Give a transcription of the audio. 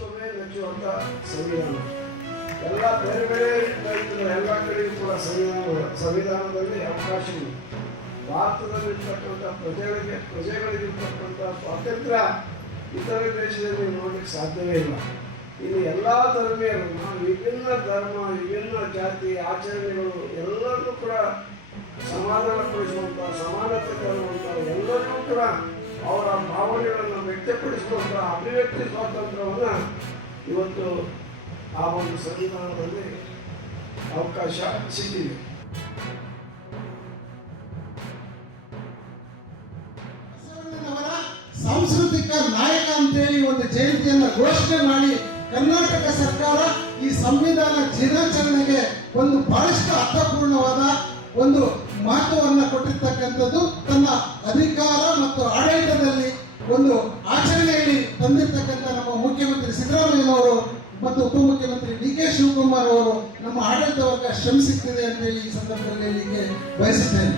ವಿಶ್ವವೇ ಮೆಚ್ಚುವಂಥ ಸಂವಿಧಾನ. ಎಲ್ಲ ಬೇರೆ ಬೇರೆ ರೈತರು ಎಲ್ಲ ಕಡೆಯೂ ಕೂಡ ಸಂವಿಧಾನದಲ್ಲಿ ಅವಕಾಶ ಇದೆ. ಭಾರತದಲ್ಲಿರ್ತಕ್ಕಂಥ ಪ್ರಜೆಗಳಿಗಿರ್ತಕ್ಕಂಥ ಸ್ವಾತಂತ್ರ್ಯ ಇತರ ದೇಶದಲ್ಲಿ ನೋಡಲಿಕ್ಕೆ ಸಾಧ್ಯವೇ ಇಲ್ಲ. ಇಲ್ಲಿ ಎಲ್ಲ ಧರ್ಮೀಯರು, ವಿಭಿನ್ನ ಧರ್ಮ, ವಿಭಿನ್ನ ಜಾತಿ, ಆಚರಣೆಗಳು ಎಲ್ಲರಿಗೂ ಕೂಡ ಸಮಾಧಾನಪಡಿಸುವಂಥ, ಸಮಾನತೆ ತರುವಂಥ, ಎಲ್ಲರಿಗೂ ಕೂಡ ಅವರ ಭಾವನೆಗಳನ್ನು ವ್ಯಕ್ತಪಡಿಸುವಂಥ ಅಭಿವ್ಯಕ್ತಿ ಸ್ವಾತಂತ್ರ್ಯವನ್ನು ಇವತ್ತು ಆ ಒಂದು ಸಂವಿಧಾನದಲ್ಲಿ ಅವಕಾಶ ಸಿಕ್ಕಿದೆ. ಸಾಂಸ್ಕೃತಿಕ ನಾಯಕ ಅಂತೇಳಿ ಒಂದು ಜಯಂತಿಯನ್ನು ಘೋಷಣೆ ಮಾಡಿ ಕರ್ನಾಟಕ ಸರ್ಕಾರ ಈ ಸಂವಿಧಾನ ದಿನಾಚರಣೆಗೆ ಒಂದು ಬಹಳಷ್ಟು ಅರ್ಥಪೂರ್ಣವಾದ ಒಂದು ಮಹತ್ವವನ್ನು ಕೊಟ್ಟಿರ್ತಕ್ಕಂಥದ್ದು, ತನ್ನ ಅಧಿಕಾರ ಮತ್ತು ಆಡಳಿತದಲ್ಲಿ ಒಂದು ಆಚರಣೆಯಲ್ಲಿ ತಂದಿರ್ತಕ್ಕಂಥ ನಮ್ಮ ಮುಖ್ಯಮಂತ್ರಿ ಸಿದ್ದರಾಮಯ್ಯನವರು ಮತ್ತು ಉಪಮುಖ್ಯಮಂತ್ರಿ ಡಿ ಕೆ ಶಿವಕುಮಾರ್ ಅವರು ನಮ್ಮ ಆಡಳಿತ ವರ್ಗ ಶ್ರಮಿಸುತ್ತಿದೆ ಅಂತ ಹೇಳಿ ಈ ಸಂದರ್ಭದಲ್ಲಿ ಬಯಸುತ್ತೇನೆ.